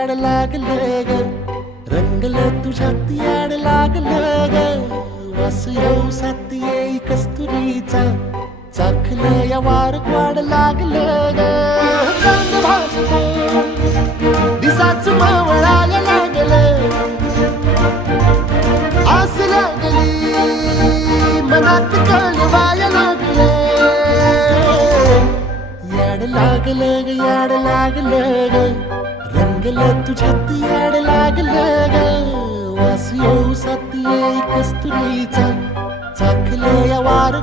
याड लागलं ग, रंगलं तुझ्यात याड लागलं ग. वास येऊ साथ येई कस्तुरीचा, चाखलं या वार वाढ लागलं ग. चांद भासलं दिसाच मावळायला लागलं, आस लागली मनात कळवायला लागलं. याड लागलं ग, याड लागलं ग, रंगलं तुझ्यात याड लागलं ग. वास येऊ साथ येई कस्तुरीचा, चाखलं या वार